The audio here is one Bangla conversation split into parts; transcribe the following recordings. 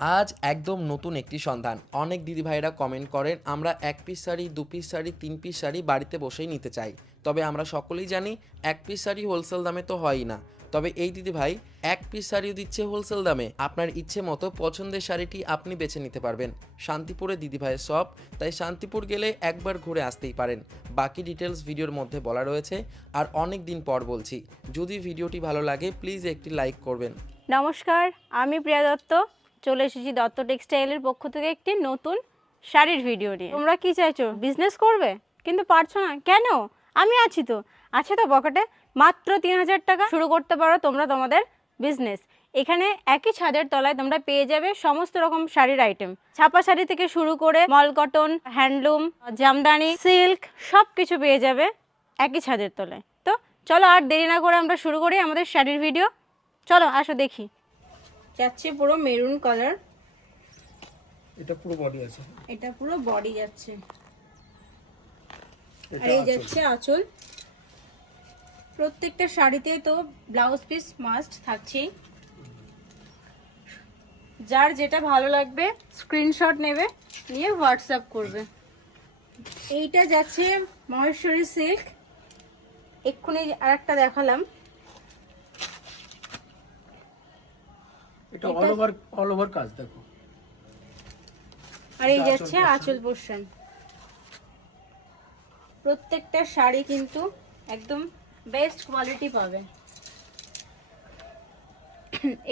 আজ একদম নতুন একটি সন্ধান। অনেক দিদিভাইরা কমেন্ট করেন আমরা 1 piece sari, 2 piece sari, 3 piece sari বাড়িতে বসেই নিতে চাই। তবে আমরা সকলেই জানি 1 পিস শাড়ি হোলসেল দামে তো হয়ই না। তবে এই দিদিভাই 1 পিস শাড়িও দিচ্ছে হোলসেল দামে। আপনার ইচ্ছে মতো পছন্দের শাড়িটি আপনি বেছে নিতে পারবেন। শান্তিপুরে দিদিভাইয়ের শপ, তাই শান্তিপুর গেলে একবার ঘুরে আসতেই পারেন। বাকি ডিটেলস ভিডিওর মধ্যে বলা রয়েছে। আর অনেক দিন পর বলছি, যদি ভিডিওটি ভালো লাগে প্লিজ একটি লাইক করবেন। নমস্কার, আমি প্রিয়া দত্ত। চলে এসেছি দত্ত টেক্সটাইলের পক্ষ থেকে একটি নতুন শাড়ির ভিডিও নিয়ে। তোমরা কি চাইছো? বিজনেস করবে কিন্তু পারছো না কেন? আমি আছি তো। আছে তো পকেটে মাত্র 3000 টাকা শুরু করতে পারো তোমরা তোমাদের বিজনেস। এখানে একই ছাদের তলায় তোমরা পেয়ে যাবে সমস্ত রকম শাড়ির আইটেম। ছাপা শাড়ি থেকে শুরু করে মল কটন, হ্যান্ডলুম, জামদানি, সিল্ক সব কিছু পেয়ে যাবে একই ছাদের তলায়। তো চলো আর দেরি না করে আমরা শুরু করি আমাদের শাড়ির ভিডিও। চলো আসো দেখি। যাচ্ছে পুরো মেরুন কালার, এটা পুরো বডি আছে, এটা পুরো বডি যাচ্ছে। আর এই যাচ্ছে আঁচল। প্রত্যেকটা শাড়িতে তো ব্লাউজ পিস মাস্ট থাকছেই। যার যেটা ভালো লাগবে স্ক্রিনশট নেবে, নিয়ে হোয়াটসঅ্যাপ করবে। এইটা যাচ্ছে মহেশ্বরী সিল্ক। এক্ষুনি আরেকটা দেখালাম। এটা অল ওভার কাজ দেখো। আর এই যাচ্ছে আঁচল পোরশন। প্রত্যেকটা শাড়ি কিন্তু একদম বেস্ট কোয়ালিটি পাবে।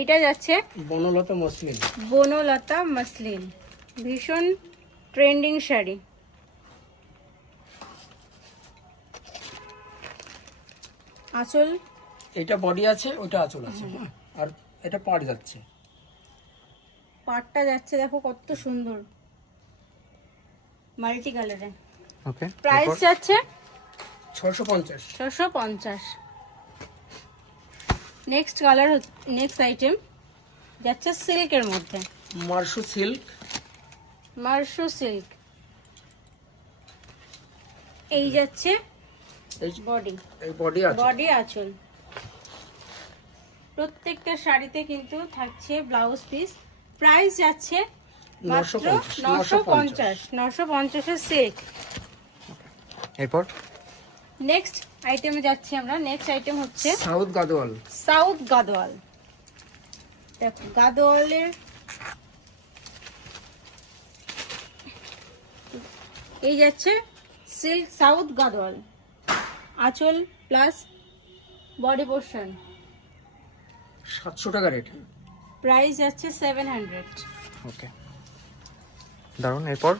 এটা যাচ্ছে বনলতা মসলিন। বনলতা মসলিন, ভীষণ ট্রেন্ডিং শাড়ি। আঁচল, এটা বডি আছে, ওটা আঁচল আছে। আর এটা পাড় যাচ্ছে। পাটটা যাচ্ছে দেখো কত সুন্দর মাল্টি কালারে। ওকে, প্রাইস যাচ্ছে 650। 650। নেক্সট কালার, নেক্সট আইটেম যাচ্ছে সিল্কের মধ্যে, মার্শো সিল্ক। মার্শো সিল্ক। এই যাচ্ছে এই বডি, এই বডি আছে। বডি আঁচল। প্রত্যেকটা শাড়িতে কিন্তু থাকছে ব্লাউজ পিস। প্রাইস যাচ্ছে মাত্র 950। 950 এর সিল্ক। এরপর নেক্সট আইটেমে যাচ্ছি আমরা। নেক্সট আইটেম হচ্ছে সাউথ গাদোয়াল। সাউথ গাদোয়াল। দেখো গাদোয়ালের এই যাচ্ছে সিল্ক সাউথ গাদোয়াল, আঁচল প্লাস বডি পোর্শন। 700 টাকা রেট। প্রাইস যাচ্ছে 700। ওকে, দারুন। এরপর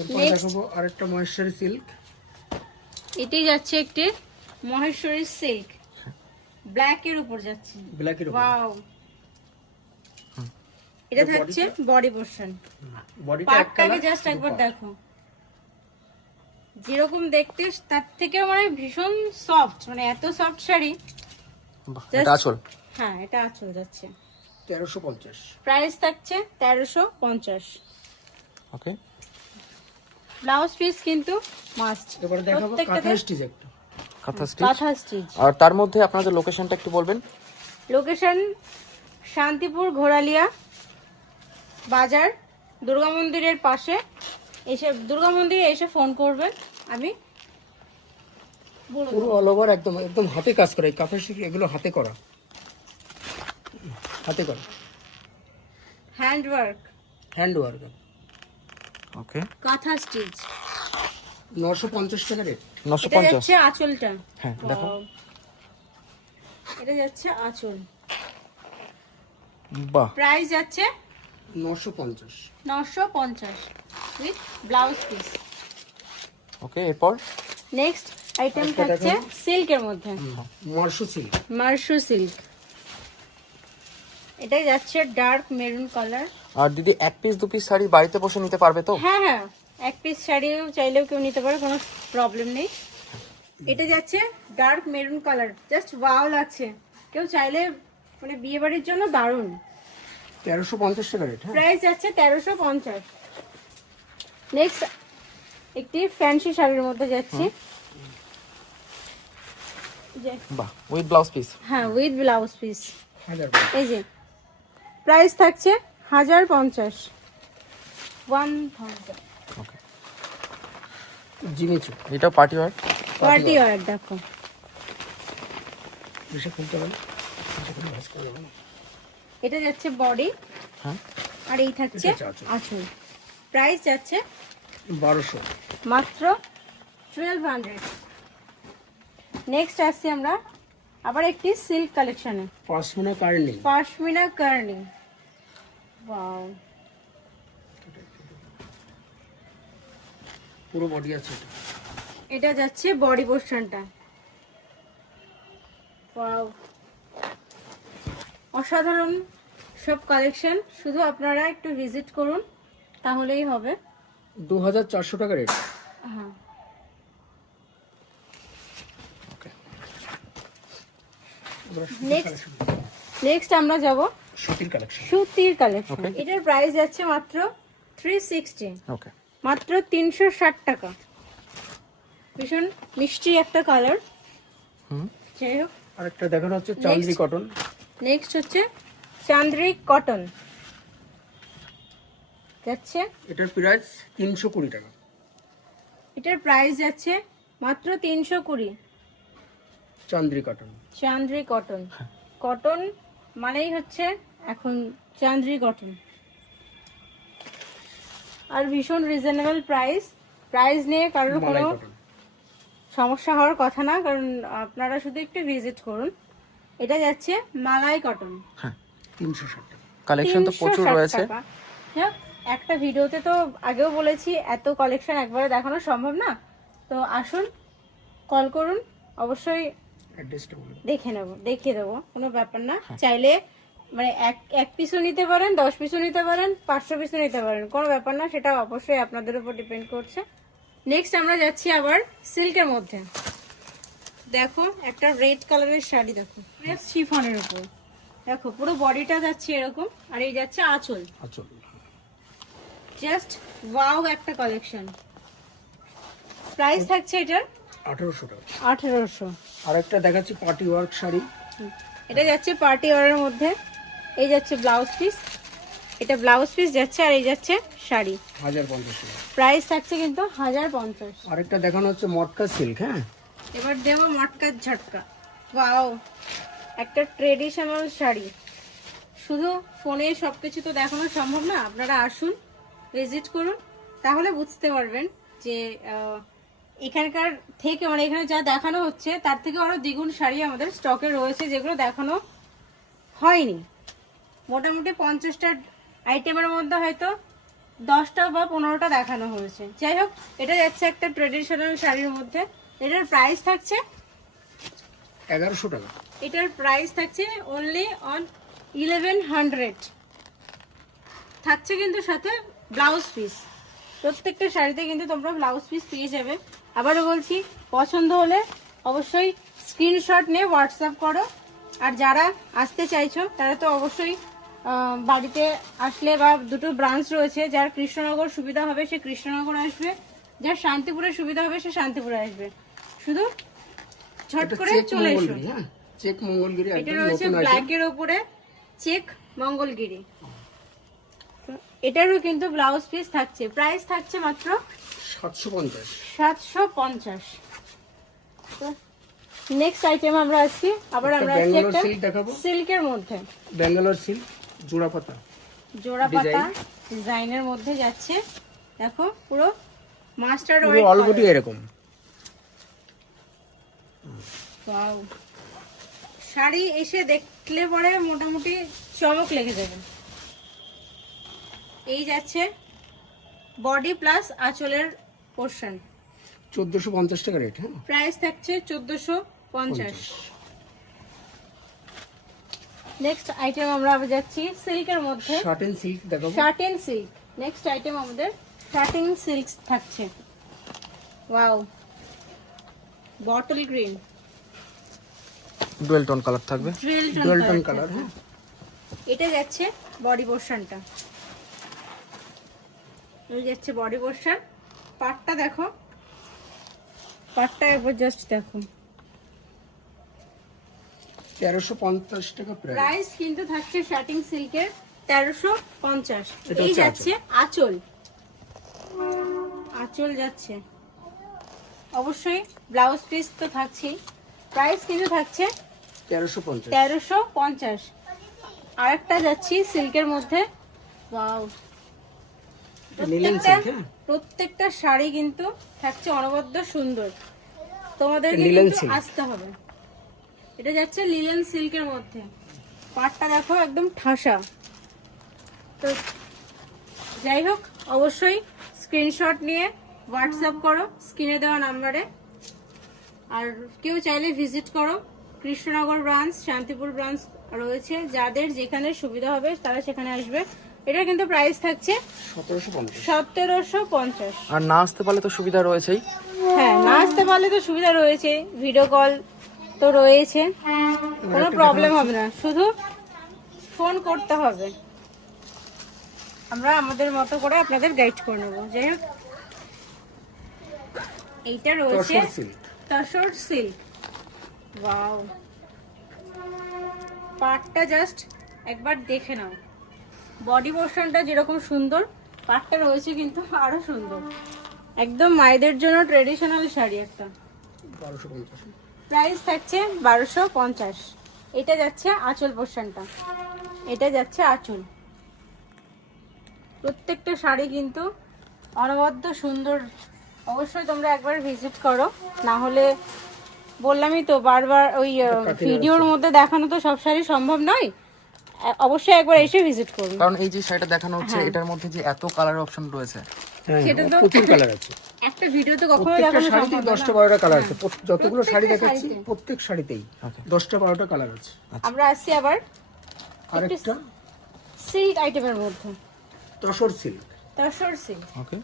এরপর Next. দেখাবো আরেকটা মহেশ্বরী সিল্ক। এটি যাচ্ছে একটি মহেশ্বরী সিল্ক, ব্ল্যাক এর উপর যাচ্ছে। ব্ল্যাকের উপর। ওয়াও, এটা থাকছে বডি পোর্শন। বডিটা এক পাটটাকে কালার জাস্ট একবার দেখো, যেরকম দেখতে তার থেকে মানে ভীষণ সফট, মানে এত সফট শাড়ি। এটা আঁচল। হ্যাঁ, এটা আঁচল যাচ্ছে। 1350। প্রাইস থাকছে 1350। ওকে, ব্লাউজ পিস কিন্তু মাস্ট। এবারে দেখাবো কাঁথা স্টিচ একটা। কাঁথা স্টিচ। কাঁথা স্টিচ। আর তার মধ্যে আপনাদের লোকেশনটা একটু বলবেন। লোকেশন শান্তিপুর ঘোড়ালিয়া বাজার, দুর্গা মন্দিরের পাশে। এসে দুর্গা মন্দিরে এসে ফোন করবেন, আমি বলবো। পুরো অল ওভার একদম একদম হাতে কাজ করা। এই কাঁথা স্টিচ এগুলো হাতে করা, হাতে করা হ্যান্ড ওয়ার্ক, হ্যান্ড ওয়ার্ক। ওকে, কাঁথা স্টিচ। 950 টাকা রেট। এটা 950। যাচ্ছে আঁচলটা। হ্যাঁ, দেখো। Wow. এটা যাচ্ছে আঁচল। বাহ, প্রাইস যাচ্ছে 950। 950 উইথ ব্লাউজ পিস। ওকে। এরপর নেক্সট আইটেম আরেকটা থাকছে দেখাবো। সিল্কের মধ্যে, মার্শো সিল্ক। মার্শো সিল্ক। এটা যাচ্ছে ডার্ক মেরুন কালার। আর দিদি 1 পিস 2 পিস শাড়ি বাড়িতে বসে নিতে পারবে তো? হ্যাঁ হ্যাঁ, এক পিস শাড়িও চাইলেও কেউ নিতে পারে, কোনো প্রবলেম নেই। এটা যাচ্ছে dark maroon colour, just wow লাগছে। কেউ চাইলে মানে বিয়ে বাড়ির জন্য দারুণ। 1350 টাকা রেট। হ্যাঁ, প্রাইস যাচ্ছে 1350। নেক্সট একটি ফ্যান্সি শাড়ির মধ্যে যাচ্ছি। বাহ, উইথ ব্লাউজ পিস। হ্যাঁ, উইথ ব্লাউজ পিস। 1000 টাকা। এই যে প্রাইস থাকছে 1050 1000 ওকে, জিমিচু এটা পার্টি ওয়ার। পার্টি ওয়্যার দেখো। বেশি খুলতে হবে না, বেশি খুলে ভাঁজ করা যাবে না। এটা যাচ্ছে বডি, হ্যাঁ, আর এই থাকছে এটা হচ্ছে আঁচল। আঁচল। প্রাইস যাচ্ছে 1200। মাত্র 1200। নেক্সট আসছি আমরা আবার একটি সিল্ক কালেকশনে, pashmina Carney. Pashmina Carney. Wow, পুরো বডি আছে এটা। এটা যাচ্ছে বডি পোর্শনটা। ওয়াও, অসাধারণ সব কালেকশন। শুধু আপনারা একটু ভিজিট করুন তাহলেই হবে। 2400 টাকা রেট। হ্যাঁ, নেক্সট নেক্সট আমরা যাব সুতির কালেকশন। সুতির কালেকশন। এটার প্রাইস যাচ্ছে মাত্র 360, ওকে, মাত্র 360 টাকা। ভীষণ মিষ্টি একটা কালার। যাই হোক, আরেকটা দেখানো হচ্ছে চান্দ্রি কটন। নেক্সট হচ্ছে চান্দ্রি কটন যাচ্ছে। এটার প্রাইস 320 টাকা। এটার প্রাইস যাচ্ছে মাত্র 320। Chanderi cotton. Chanderi cotton, cotton মানেই হচ্ছে এখন চান্দ্রি কটন। আর ভীষণ রিজনেবল প্রাইস। প্রাইস নিয়ে কারোর মালাই কোনো কটন। সমস্যা হওয়ার কথা না, কারণ আপনারা শুধু একটু ভিজিট করুন। এটা যাচ্ছে মালাই কটন, হ্যাঁ, 360 টাকা। কালেকশন তো প্রচুর 360 রয়েছে। টাকা। যাক, একটা ভিডিওতে তো আগেও বলেছি এত কালেকশন একবারে দেখানো সম্ভব না। তো আসুন, কল করুন, অবশ্যই অ্যাড্রেসটা বলে দাও। দেখিয়ে দেবো, কোনো ব্যাপার না। চাইলে মানে এক পিসও নিতে পারেন, 10 পিসও নিতে পারেন, 500 পিসও নিতে পারেন, কোনো ব্যাপার না। সেটা অবশ্যই আপনাদের উপর ডিপেন্ড করছে। নেক্সট আমরা যাচ্ছি আবার সিল্কের মধ্যে। দেখো একটা রেড কালারের শাড়ি, দেখো শিফনের উপর। দেখো পুরো বডিটা যাচ্ছে এরকম, আর এই যাচ্ছে আঁচল। আচ্ছা, জাস্ট ওয়াও একটা কালেকশন। প্রাইস থাকছে এটার 1800 টাকা। 1800। আরেকটা দেখাচ্ছি পার্টি ওয়ার্ক শাড়ি। এটা যাচ্ছে পার্টি ওয়ারের মধ্যে। এই যাচ্ছে ব্লাউজ পিস, এটা ব্লাউজ পিস যাচ্ছে, আর এই যাচ্ছে শাড়ি। 1050 টাকা। প্রাইস থাকছে কিন্তু 1050। আরেকটা দেখানো হচ্ছে মটকা সিল্ক। হ্যাঁ, এবার দেবো মটকার ঝটকা। ওয়াও, একটা ট্রেডিশনাল শাড়ি। শুধু ফোনে সবকিছু তো দেখানো সম্ভব না, আপনারা আসুন, ভিজিট করুন, তাহলে বুঝতে পারবেন যে এখানকার থেকে মানে এখানে যা দেখানো হচ্ছে তার থেকে আরো দ্বিগুণ শাড়ি আমাদের স্টকে রয়েছে, যেগুলো দেখানো হয়নি। মোটামুটি 50টা আইটেমের মধ্যে হয়তো 10টা বা 15টা দেখানো হয়েছে। যাই হোক, এটা যাচ্ছে একটা ট্রেডিশনাল শাড়ির মধ্যে। এটার প্রাইস থাকছে 1100 টাকা। এটার প্রাইস থাকছে অনলি অন 1100। থাকছে কিন্তু সাথে ব্লাউজ পিস। প্রত্যেকটা শাড়িতে কিন্তু তোমরা ব্লাউজ পিস পেয়ে যাবে। আবারও বলছি, পছন্দ হলে অবশ্যই স্ক্রিনশট নিয়ে হোয়াটসঅ্যাপ করো। আর যারা আসতে চাইছো তারা তো অবশ্যই বাড়িতে আসলে, বা দুটো ব্রাঞ্চ রয়েছে, যার কৃষ্ণনগর সুবিধা হবে সে কৃষ্ণনগর আসবে, যার শান্তিপুরের সুবিধা হবে সে শান্তিপুরে আসবে। শুধু ঝট এটা করে চেক চলে এসো। মঙ্গলগিরি। হ্যাঁ, চেক মঙ্গলগিরি এটা একদম রয়েছে নতুন আইটেম। ব্ল্যাকের উপরে চেক মঙ্গলগিরি। তো এটারও কিন্তু ব্লাউজ পিস থাকছে। প্রাইস থাকছে মাত্র 750। 750। তো নেক্সট আইটেম আমরা আসছি, আবার আমরা আসছি ব্যাঙ্গালোর একটা সিল্ক দেখাবো। সিল্কের মধ্যে। ব্যাঙ্গালোর সিল্ক জোড়া পাতা। জোড়া পাতা ডিজাইনের মধ্যে যাচ্ছে। দেখো পুরো মাস্টার্ড পুরো হোয়াইট অলবডি এরকম। ওয়াও, শাড়ি এসে দেখলে পরে মোটামুটি চমক লেগে যাবে। এই যাচ্ছে বডি প্লাস আঁচলের পোর্শন। 1450 টাকা রেট। হ্যাঁ, প্রাইস থাকছে 1450। নেক্সট আইটেম আমরা আবার যাচ্ছি সিল্কের মধ্যে। শার্টেন সিল্ক দেখাবো। শার্টেন সিল্ক। নেক্সট আইটেম আমাদের শার্টেন সিল্ক থাকছে। Wow, bottle green, dual tone colour থাকবে। Dual tone colour. হ্যাঁ, এটা যাচ্ছে বডি পোর্শনটা। এই যাচ্ছে বডি পোর্শন। পাটটা দেখো, পাটটা একবার জাস্ট দেখো। 1350 টাকা প্রাইস। প্রাইস কিন্তু থাকছে শার্টিং সিল্কের 1350। এটা এই হচ্ছে যাচ্ছে আঁচল, আঁচল যাচ্ছে। অবশ্যই ব্লাউজ পিস তো থাকছেই। প্রাইস কিন্তু থাকছে 1350। 1350। আরেকটা যাচ্ছি সিল্কের মধ্যে। ওয়াও, লিলেন সিল্ক, হ্যাঁ প্রত্যেকটা শাড়ি কিন্তু থাকছে অনবদ্য সুন্দর। তোমাদেরকে লিলেন কিন্তু সিল্ক। আসতে হবে। এটা যাচ্ছে লিলেন সিল্কের মধ্যে। পাটটা দেখো একদম ঠাসা। তো যাই হোক, অবশ্যই স্ক্রিনশট নিয়ে হোয়াটসঅ্যাপ করো স্ক্রিনে দেওয়া নাম্বারে। আর কেউ চাইলে ভিজিট করো, কৃষ্ণনগর ব্রাঞ্চ, শান্তিপুর ব্রাঞ্চ রয়েছে। যাদের যেখানে সুবিধা হবে তারা সেখানে আসবে। এটা কিন্তু প্রাইস থাকছে 1750। 1750। আর না আসতে পারলে তো সুবিধা রয়েছেই। হ্যাঁ, না আসতে পারলে তো সুবিধা রয়েছে, ভিডিও কল তো রয়েছে, কোনো প্রবলেম হবে না, শুধু ফোন করতে হবে। আমরা আমাদের মতো করে আপনাদের গাইড করে নেবো। যাই হোক, এইটা রয়েছে tussar silk. Tussar silk. Wow, পাটটা জাস্ট একবার দেখে নাও। বডি পোর্শনটা যেরকম সুন্দর, পাটটা রয়েছে কিন্তু আরো সুন্দর। একদম মায়েদের জন্য ট্রেডিশনাল শাড়ি একটা। 1250। প্রাইস থাকছে 1250। এটা যাচ্ছে আঁচল পোর্শনটা, এটা যাচ্ছে আঁচল। প্রত্যেকটা শাড়ি কিন্তু অনবদ্য সুন্দর। অবশ্যই তোমরা একবার ভিজিট করো, না হলে বললামই তো বারবার ওই ভিডিওর মধ্যে দেখানো তো সব শাড়ি সম্ভব নয়। অবশ্যই একবার এসে ভিজিট করুন। কারণ এই যে শাড়িটা দেখানো হচ্ছে এটার মধ্যে যে এত কালার অপশন রয়েছে, হ্যাঁ, সেটা তো প্রচুর কালার আছে। একটা ভিডিওতে কখনো প্রত্যেকটা দেখানো শাড়িতেই সম্ভব না। 10টা 12টা কালার আছে। যতগুলো শাড়ি প্রত্যেকটা দেখাচ্ছি শাড়িতে। প্রত্যেক শাড়িতেই 10টা 12টা কালার আছে। আমরা আসছি আবার আরেকটা সিল্ক আইটেমের মধ্যে। তসর সিল্ক। তসর সিল্ক, ওকে।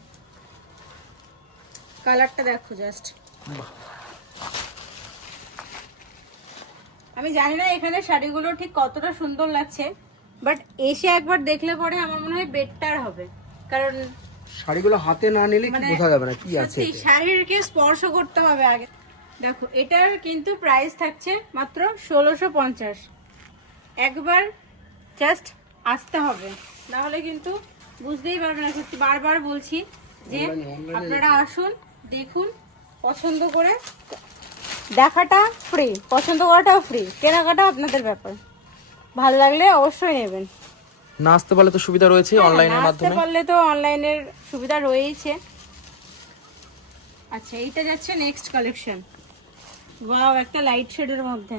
কালারটা দেখো জাস্ট। আমি জানি না এখানে শাড়িগুলো ঠিক কতটা সুন্দর লাগছে, বাট এসে একবার দেখলে পরে আমার মনে হয় বেটার হবে। কারণ শাড়িগুলো হাতে না নিলে কি বোঝা যাবে না কি আছে সত্যি শাড়িকে স্পর্শ করতে হবে আগে। দেখো, এটার কিন্তু প্রাইস থাকছে মাত্র 1650। একবার জাস্ট আসতে হবে, না হলে কিন্তু বুঝতেই পারবে না। সত্যি বারবার বলছি যে আপনারা আসুন, দেখুন, পছন্দ করে। দেখাটা ফ্রি, পছন্দ করাটাও ফ্রি, কেনাকাটা আপনাদের ব্যাপার। ভালো লাগলে অবশ্যই নেবেন। না আসতে পারলে তো সুবিধা রয়েছে অনলাইনের না আসতে মাধ্যমে। পারলে তো অনলাইনের সুবিধা রয়েছে। আচ্ছা, এইটা যাচ্ছে নেক্সট কালেকশন। ওয়াও, একটা লাইট শেডের মধ্যে।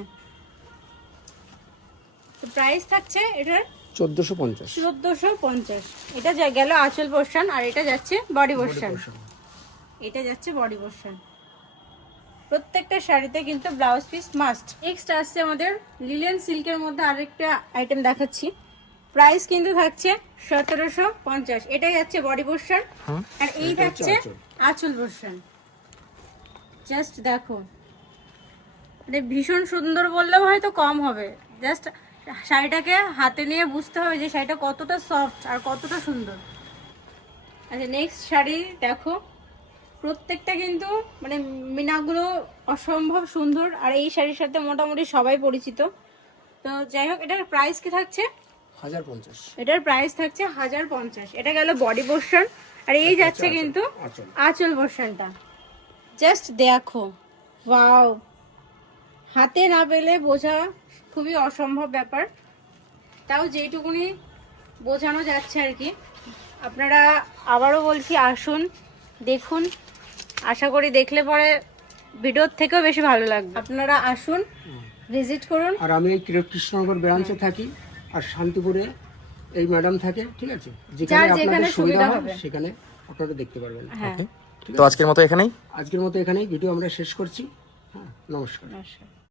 তো প্রাইস থাকছে এটার 1450। 1450। এটা যা গেল আঁচল পোর্শন, আর এটা যাচ্ছে বডি পোর্শন। এটা যাচ্ছে বডি পোর্শন। প্রত্যেকটা শাড়িতে কিন্তু ব্লাউজ পিস মাস্ট। নেক্সট আসছে আমাদের লিলেন সিল্কের মধ্যে আরেকটা আইটেম দেখাচ্ছি। প্রাইস কিন্তু থাকছে 1750। এটা যাচ্ছে বডি পোর্শন, আর এই থাকছে আঁচল পোর্শন। জাস্ট দেখো, মানে ভীষণ সুন্দর বললেও হয়তো কম হবে। জাস্ট শাড়িটাকে হাতে নিয়ে বুঝতে হবে যে শাড়িটা কতটা সফট আর কতটা সুন্দর। আচ্ছা, নেক্সট শাড়ি দেখো। প্রত্যেকটা কিন্তু মানে মিনাগুলো অসম্ভব সুন্দর, আর এই শাড়ির সাথে মোটামুটি সবাই পরিচিত। তো যাই হোক, এটার প্রাইস কি থাকছে? 1050। এটার প্রাইস থাকছে 1050। এটা গেল বডি পোর্শন, আর এই যাচ্ছে কিন্তু আঁচল। আঁচল পোর্শনটা। জাস্ট দেখো, ওয়াও, হাতে না পেলে বোঝা খুবই অসম্ভব ব্যাপার। তাও যেটুকুনি বোঝানো যাচ্ছে আর কি। আপনারা আবারও বলছি, আসুন, দেখুন। আশা করি দেখলে পরে ভিডিওর থেকেও বেশি ভালো লাগবে। আপনারা আসুন, ভিজিট করুন। আর আমি এই কৃষ্ণনগর ব্রাঞ্চে থাকি, আর শান্তিপুরে এই ম্যাডাম থাকে, ঠিক আছে? যেখানে যেখানে আপনাদের সুবিধা সুবিধা হবে হবে। সেখানে আপনারা দেখতে পারবেন। হ্যাঁ, তো আজকের মতো এখানেই। আজকের মতো এখানেই ভিডিও আমরা শেষ করছি। হ্যাঁ, নমস্কার। নমস্কার।